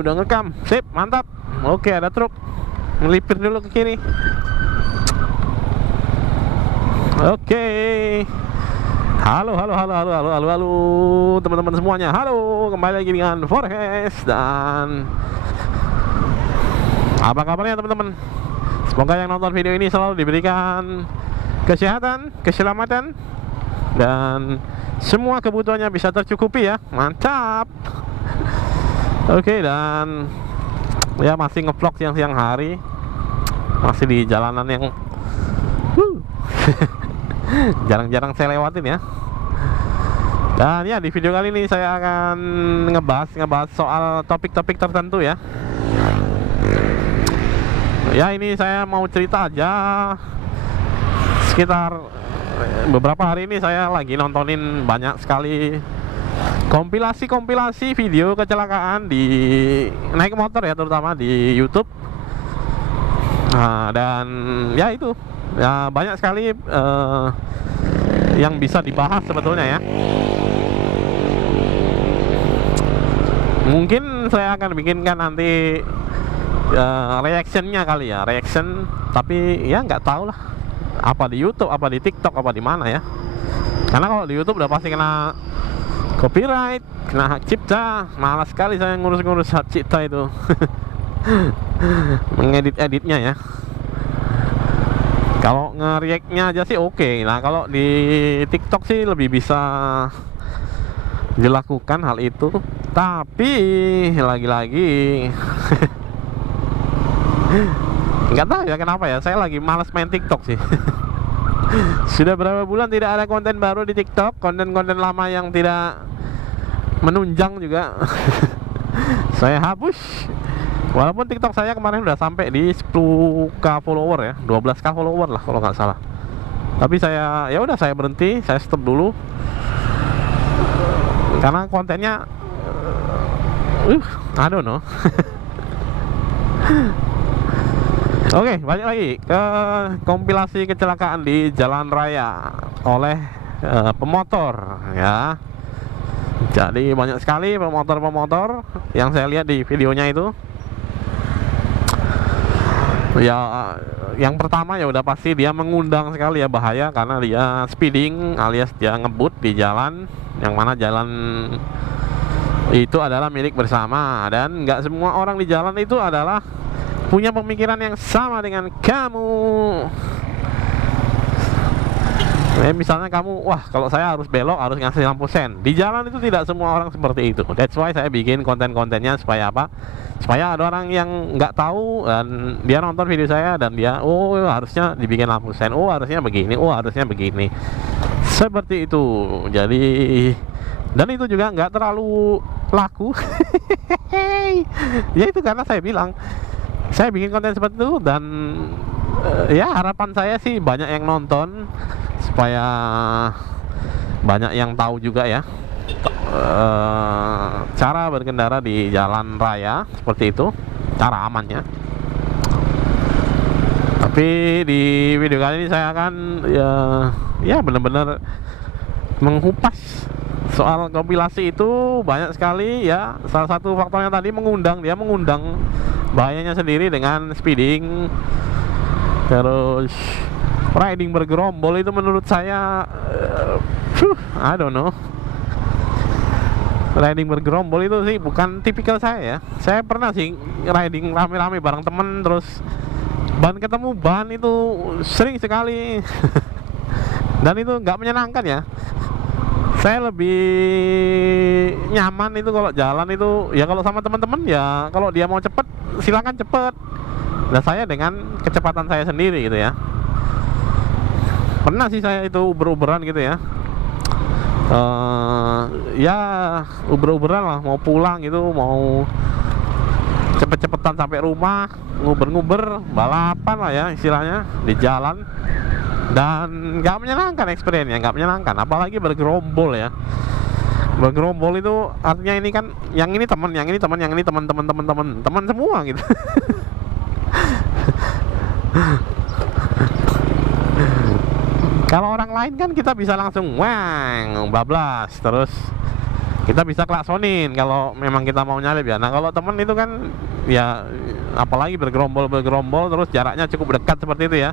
udah ngerekam. Sip, mantap. Oke, ada truk. Melipir dulu ke kiri. Oke. Halo teman-teman semuanya. Halo, kembali lagi dengan Forest. Dan apa kabarnya teman-teman? Semoga yang nonton video ini selalu diberikan kesehatan, keselamatan, dan semua kebutuhannya bisa tercukupi ya. Mantap. Oke, dan ya masih ngevlog siang-siang hari. Masih di jalanan yang jarang-jarang saya lewatin ya. Dan ya di video kali ini saya akan ngebahas soal topik-topik tertentu ya. Ya ini saya mau cerita aja. Sekitar beberapa hari ini saya lagi nontonin banyak sekali kompilasi video kecelakaan di naik motor ya, terutama di YouTube. Nah, dan ya itu ya banyak sekali yang bisa dibahas sebetulnya ya. Mungkin saya akan bikinkan nanti reactionnya kali ya, reaction. Tapi ya nggak tahu lah, apa di YouTube, apa di TikTok, apa di mana ya. Karena kalau di YouTube udah pasti kena copyright, kena hak cipta. Malas sekali saya ngurus-ngurus hak cipta itu. Mengedit-editnya ya. Kalau nge-react-nya aja sih oke. Nah kalau di TikTok sih lebih bisa dilakukan hal itu. Tapi lagi-lagi nggak tahu ya kenapa ya, saya lagi malas main TikTok sih. Sudah berapa bulan tidak ada konten baru di TikTok. Konten-konten lama yang tidak menunjang juga saya hapus. Walaupun TikTok saya kemarin udah sampai di 10k follower ya, 12k follower lah kalau nggak salah. Tapi saya ya udah, saya berhenti, saya stop dulu. Karena kontennya I don't know. Oke, balik lagi ke kompilasi kecelakaan di jalan raya oleh pemotor ya. Jadi banyak sekali pemotor yang saya lihat di videonya itu. Ya, yang pertama ya udah pasti dia mengundang sekali ya, bahaya karena dia speeding alias dia ngebut di jalan yang mana jalan itu adalah milik bersama, dan nggak semua orang di jalan itu adalah punya pemikiran yang sama dengan kamu. Misalnya kamu, wah kalau saya harus belok harus ngasih lampu sen. Di jalan itu tidak semua orang seperti itu. That's why saya bikin konten-kontennya supaya apa? Supaya ada orang yang nggak tahu dan dia nonton video saya dan dia, oh harusnya dibikin lampu sen, oh harusnya begini, oh harusnya begini. Seperti itu. Jadi, dan itu juga nggak terlalu laku. Ya itu karena saya bilang saya bikin konten seperti itu, dan ya harapan saya sih banyak yang nonton supaya banyak yang tahu juga ya cara berkendara di jalan raya seperti itu, cara amannya. Tapi di video kali ini saya akan ya benar-benar mengupas soal kompilasi itu banyak sekali ya. Salah satu faktornya tadi dia mengundang bahayanya sendiri dengan speeding. Terus riding bergerombol itu menurut saya I don't know. Riding bergerombol itu sih bukan tipikal saya ya. Saya pernah sih riding rame-rame bareng temen, terus ban ketemu ban itu sering sekali. Dan itu nggak menyenangkan ya. Saya lebih nyaman itu kalau jalan itu ya kalau sama teman-teman ya, kalau dia mau cepet silakan cepet. Nah saya dengan kecepatan saya sendiri gitu ya. Pernah sih saya itu uber-uberan gitu ya. Ya uber-uberan lah, mau pulang gitu, mau cepet-cepetan sampai rumah, nguber-nguber, balapan lah ya istilahnya di jalan. Dan nggak menyenangkan experience-nya, nggak menyenangkan, apalagi bergerombol ya. Bergerombol itu artinya ini kan yang ini teman, yang ini teman, yang ini teman semua gitu. Kalau orang lain kan kita bisa langsung wang bablas, terus kita bisa klaksonin kalau memang kita mau nyalip ya. Nah kalau temen itu kan ya, apalagi bergerombol terus jaraknya cukup dekat seperti itu ya,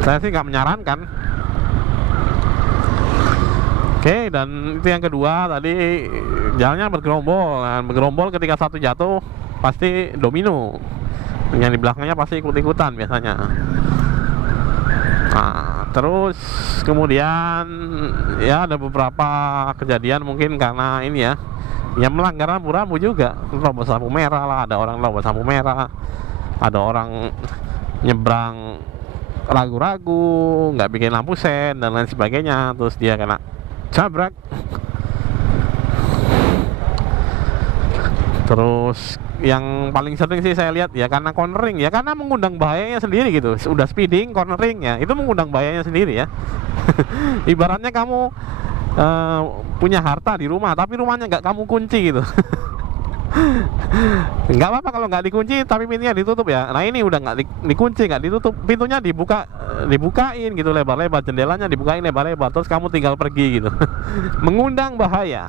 saya sih nggak menyarankan. Oke, dan itu yang kedua tadi, jalannya bergerombol. Nah, bergerombol ketika satu jatuh pasti domino, yang di belakangnya pasti ikut-ikutan biasanya. Nah, terus kemudian ya ada beberapa kejadian mungkin karena ini ya, yang melanggar rambu-rambu juga, lomba lampu merah lah, ada orang lomba lampu merah, ada orang nyebrang ragu-ragu, nggak bikin lampu sen dan lain sebagainya, terus dia kena tabrak. Terus yang paling sering sih saya lihat ya karena cornering ya, karena mengundang bahayanya sendiri gitu. Udah speeding, cornering ya, itu mengundang bahayanya sendiri ya. Ibaratnya kamu punya harta di rumah tapi rumahnya nggak kamu kunci gitu. Nggak apa-apa kalau nggak dikunci tapi pintunya ditutup ya. Nah ini udah nggak dikunci, nggak ditutup, pintunya dibukain gitu lebar-lebar, jendelanya dibukain lebar-lebar, terus kamu tinggal pergi gitu. Mengundang bahaya.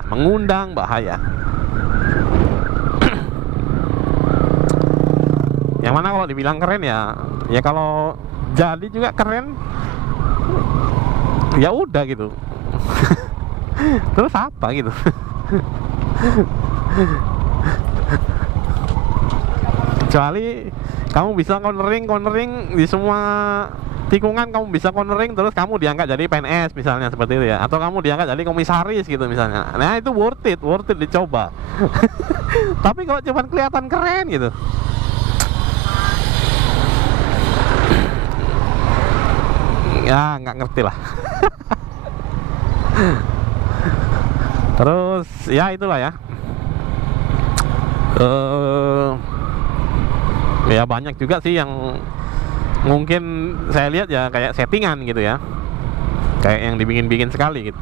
Yang mana kalau dibilang keren ya, ya kalau jadi juga keren, ya udah gitu. Terus apa gitu? Kecuali kamu bisa cornering di semua tikungan, kamu bisa cornering terus kamu diangkat jadi PNS misalnya seperti itu ya, atau kamu diangkat jadi komisaris gitu misalnya. Nah itu worth it dicoba. Tapi kalau cuma kelihatan keren gitu, ya nggak ngerti lah. Terus ya itulah ya, ya banyak juga sih yang mungkin saya lihat ya kayak settingan gitu ya, kayak yang dibikin sekali gitu.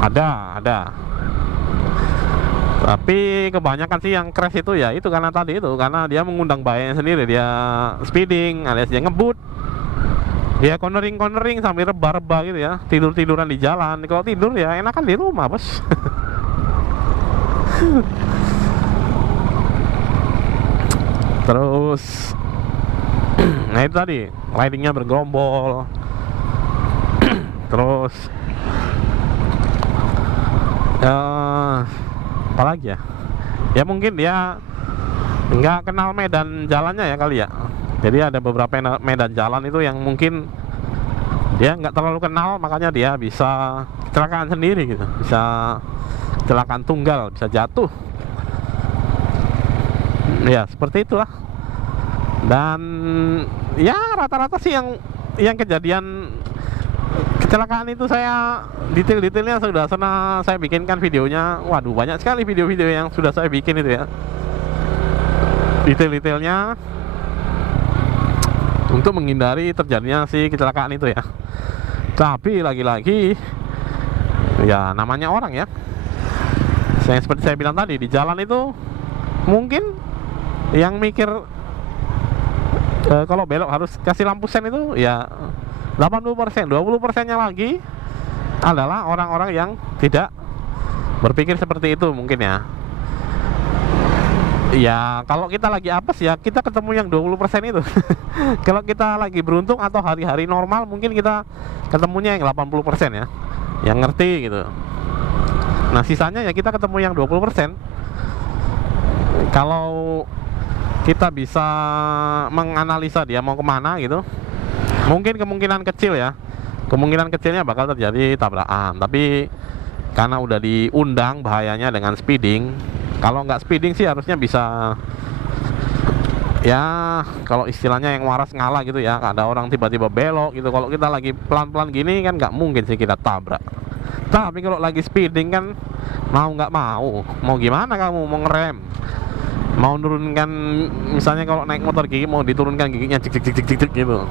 Ada. Tapi kebanyakan sih yang crash itu ya itu karena tadi itu, karena dia mengundang bahayanya sendiri. Dia speeding alias dia ngebut, dia cornering sambil reba-reba gitu ya, tiduran di jalan. Kalau tidur ya enakan di rumah bos. Terus nah itu tadi ridingnya bergerombol. Terus apalagi ya, ya mungkin dia nggak kenal medan jalannya ya kali ya. Jadi ada beberapa medan jalan itu yang mungkin dia nggak terlalu kenal, makanya dia bisa kecelakaan sendiri gitu, bisa kecelakaan tunggal, bisa jatuh. Ya seperti itulah. Dan ya rata-rata sih yang kejadian kecelakaan itu saya detailnya sudah saya bikinkan videonya. Waduh banyak sekali video-video yang sudah saya bikin itu ya, detailnya untuk menghindari terjadinya si kecelakaan itu ya. Tapi lagi-lagi ya namanya orang ya, seperti saya bilang tadi, di jalan itu mungkin yang mikir kalau belok harus kasih lampu sen itu ya 80%, 20%-nya lagi adalah orang-orang yang tidak berpikir seperti itu mungkin ya. Ya kalau kita lagi apes ya kita ketemu yang 20% itu. Kalau kita lagi beruntung atau hari-hari normal mungkin kita ketemunya yang 80% ya, yang ngerti gitu. Nah sisanya ya kita ketemu yang 20%. Kalau kita bisa menganalisa dia mau kemana gitu, mungkin kemungkinan kecil ya, kemungkinan kecilnya bakal terjadi tabrakan. Tapi karena udah diundang bahayanya dengan speeding, kalau nggak speeding sih harusnya bisa ya, kalau istilahnya yang waras ngalah gitu ya. Ada orang tiba-tiba belok gitu, kalau kita lagi pelan-pelan gini kan nggak mungkin sih kita tabrak. Tapi kalau lagi speeding kan mau nggak mau gimana kamu mau ngerem, mau nurunkan, misalnya kalau naik motor gigi mau diturunkan giginya cik gitu.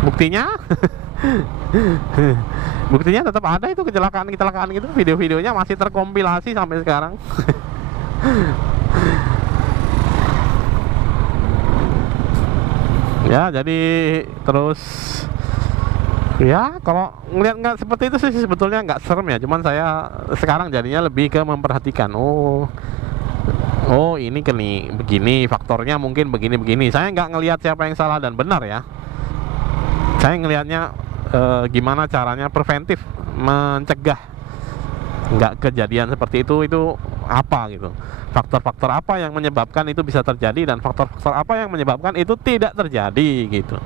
Buktinya tetap ada itu kecelakaan gitu, video-videonya masih terkompilasi sampai sekarang. Ya jadi terus Ya, kalau ngeliat nggak seperti itu sih sebetulnya nggak serem ya. Cuman saya sekarang jadinya lebih ke memperhatikan. Oh ini ke nih begini faktornya, mungkin begini. Saya nggak ngelihat siapa yang salah dan benar ya. Saya ngelihatnya gimana caranya preventif mencegah nggak kejadian seperti itu apa gitu. Faktor-faktor apa yang menyebabkan itu bisa terjadi dan faktor-faktor apa yang menyebabkan itu tidak terjadi gitu.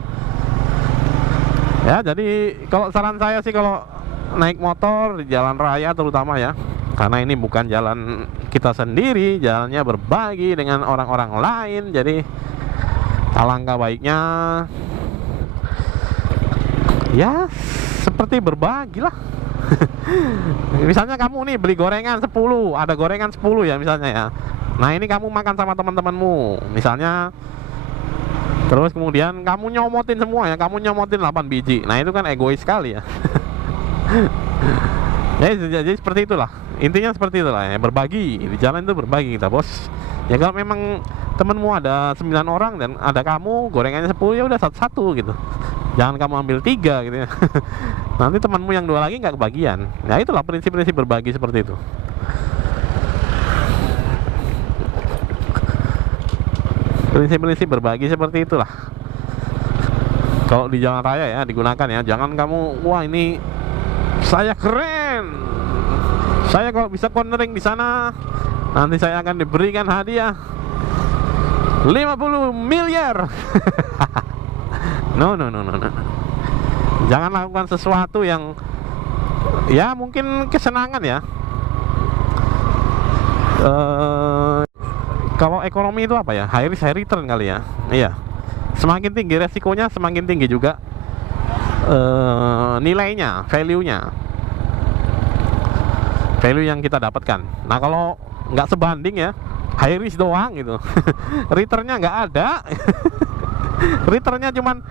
Ya, jadi kalau saran saya sih kalau naik motor di jalan raya terutama ya, karena ini bukan jalan kita sendiri, jalannya berbagi dengan orang-orang lain. Jadi alangkah baiknya ya seperti berbagi lah. Misalnya kamu nih beli gorengan 10, ada gorengan 10 ya misalnya ya. Nah ini kamu makan sama teman-temanmu misalnya, terus kemudian kamu nyomotin semua ya, kamu nyomotin 8 biji. Nah itu kan egois sekali ya. Jadi seperti itulah, intinya seperti itulah ya, berbagi. Di jalan itu berbagi kita bos. Ya kalau memang temenmu ada 9 orang dan ada kamu, gorengannya 10, ya udah satu-satu gitu. Jangan kamu ambil 3 gitu ya. Nanti temanmu yang 2 lagi nggak kebagian. Nah itulah prinsip-prinsip berbagi seperti itu. Prinsip-prinsip berbagi seperti itulah. Kalau di jalan raya ya digunakan ya. Jangan kamu, wah ini saya keren, saya kalau bisa cornering di sana nanti saya akan diberikan hadiah 50 miliar. No. Jangan lakukan sesuatu yang ya mungkin kesenangan ya. Kalau ekonomi itu apa ya? High risk high return kali ya. Iya. Semakin tinggi resikonya, semakin tinggi juga nilainya, value-nya. Value yang kita dapatkan. Nah, kalau nggak sebanding ya, high risk doang gitu. Returnnya nggak ada. Returnnya cuman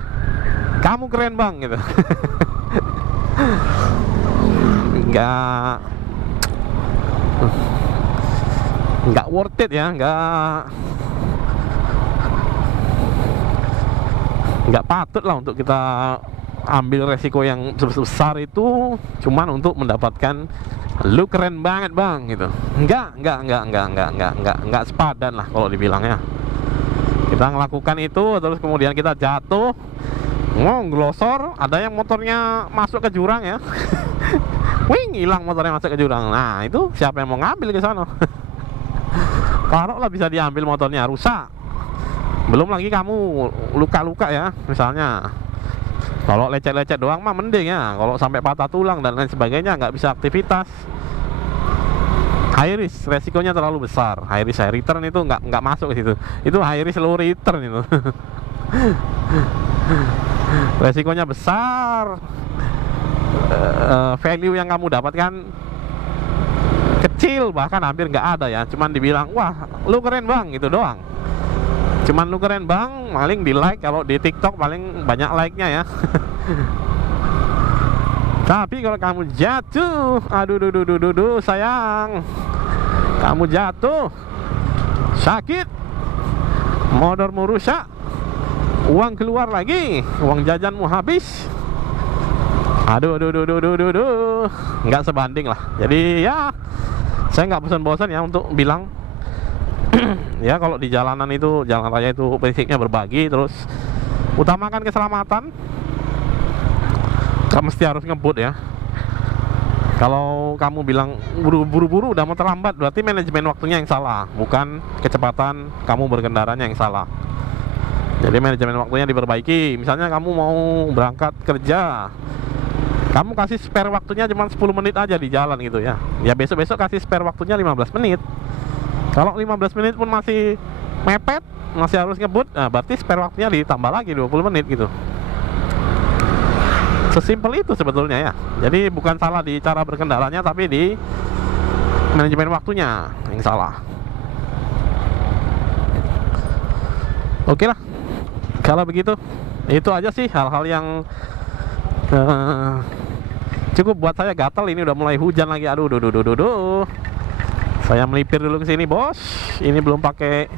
kamu keren bang gitu. nggak worth it ya, nggak patut lah untuk kita ambil resiko yang sebesar itu cuman untuk mendapatkan lu keren banget bang gitu. Nggak sepadan lah kalau dibilangnya. Kita ngelakukan itu terus kemudian kita jatuh, ngelosor, ada yang motornya masuk ke jurang ya. Wing, hilang motornya masuk ke jurang. Nah itu siapa yang mau ngambil ke sana? Kalau lah bisa diambil motornya rusak, belum lagi kamu luka-luka ya misalnya. Kalau lecet-lecet doang mah mending ya. Kalau sampai patah tulang dan lain sebagainya nggak bisa aktivitas, high risk, resikonya terlalu besar. High risk high return itu nggak masuk ke situ. Itu high risk low return itu. Resikonya besar, value yang kamu dapatkan kecil, bahkan hampir nggak ada ya. Cuman dibilang wah lu keren bang gitu doang. Cuman lu keren bang, paling di like. Kalau di TikTok paling banyak like-nya ya. Tapi kalau kamu jatuh, aduh sayang, kamu jatuh, sakit, motormu rusak, uang keluar lagi, uang jajanmu habis. Aduh, nggak sebanding lah. Jadi ya, saya nggak bosan-bosan ya untuk bilang, ya kalau di jalanan itu, jalan raya itu prinsipnya berbagi, terus utamakan keselamatan. Kamu mesti harus ngebut ya. Kalau kamu bilang buru-buru udah mau terlambat, berarti manajemen waktunya yang salah, bukan kecepatan kamu berkendaranya yang salah. Jadi manajemen waktunya diperbaiki. Misalnya kamu mau berangkat kerja, kamu kasih spare waktunya cuma 10 menit aja di jalan gitu ya. Ya besok-besok kasih spare waktunya 15 menit. Kalau 15 menit pun masih mepet, masih harus ngebut, nah berarti spare waktunya ditambah lagi 20 menit gitu. Sesimpel itu sebetulnya ya. Jadi bukan salah di cara berkendaranya, tapi di manajemen waktunya yang salah. Oke lah, kalau begitu itu aja sih hal-hal yang cukup buat saya gatal. Ini udah mulai hujan lagi. Aduh. Saya melipir dulu ke sini bos. Ini belum pakai